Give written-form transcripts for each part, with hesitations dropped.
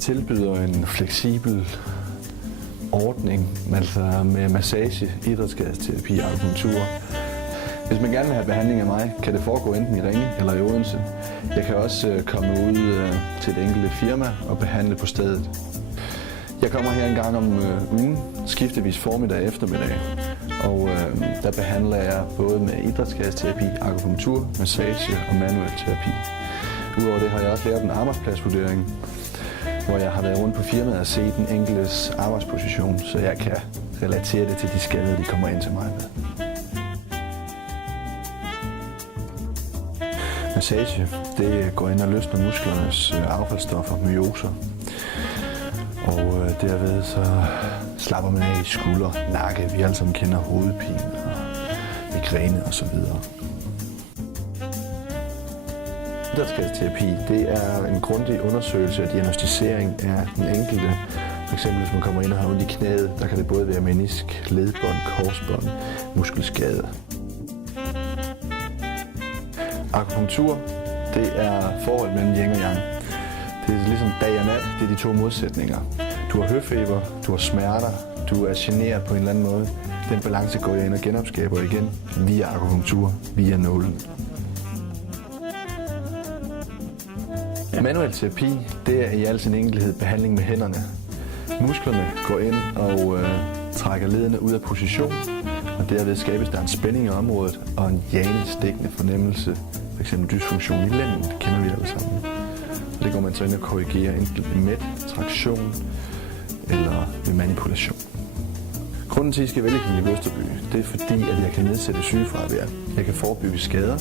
tilbyder en fleksibel ordning, altså med massage, idrætsskadesterapi og akupunktur. Hvis man gerne vil have behandling af mig, kan det foregå enten i Ringe eller i Odense. Jeg kan også komme ud til et enkelte firma og behandle på stedet. Jeg kommer her en gang om ugen, skiftevis formiddag og eftermiddag. Og der behandler jeg både med idrætsskadesterapi, akupunktur, massage og manuel terapi. Udover det har jeg også lavet en arbejdspladsvurdering, hvor jeg har været rundt på firmaet og set den enkeltes arbejdsposition, så jeg kan relatere det til de skader, de kommer ind til mig med. Massage, det går ind og løsner musklernes affaldsstoffer, myoser. Og derved så slapper man af i skulder, nakke, vi alle sammen kender hovedpine og migræne osv. Idrætsskadesterapi, det er en grundig undersøgelse og diagnostisering af den enkelte. For eksempel hvis man kommer ind og har ondt i knæet, der kan det både være menisk, ledbånd, korsbånd, muskelskade. Akupunktur, det er forholdet mellem yin og yang. Det er ligesom dag og nat, det er de to modsætninger. Du har høfeber, du har smerter, du er generet på en eller anden måde. Den balance går jeg ind og genopskaber igen via akupunktur, via nålen. Manuel terapi, det er i al sin enkelhed behandling med hænderne. Musklerne går ind og trækker ledene ud af position, og derved skabes der en spænding i området og en hjertestikkende fornemmelse. F.eks. dysfunktion i lænden, det kender vi alle sammen. Og det går man så ind og korrigerer enten med traktion eller med manipulation. Grunden til, at I skal vælge Klinik Østerby, det er fordi, at jeg kan nedsætte sygefravær. Jeg kan forebygge skader.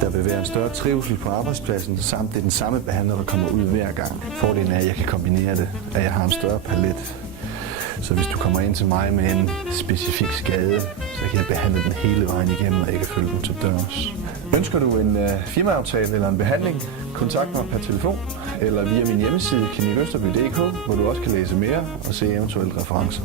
Der vil være en større trivsel på arbejdspladsen, samt det er den samme behandler, der kommer ud hver gang. Fordelen er, at jeg kan kombinere det, at jeg har en større palet. Så hvis du kommer ind til mig med en specifik skade, så kan jeg behandle den hele vejen igennem, og jeg kan følge den til dørs. Ønsker du en firmaaftale eller en behandling, kontakt mig per telefon eller via min hjemmeside klinikøsterby.dk, hvor du også kan læse mere og se eventuelle referencer.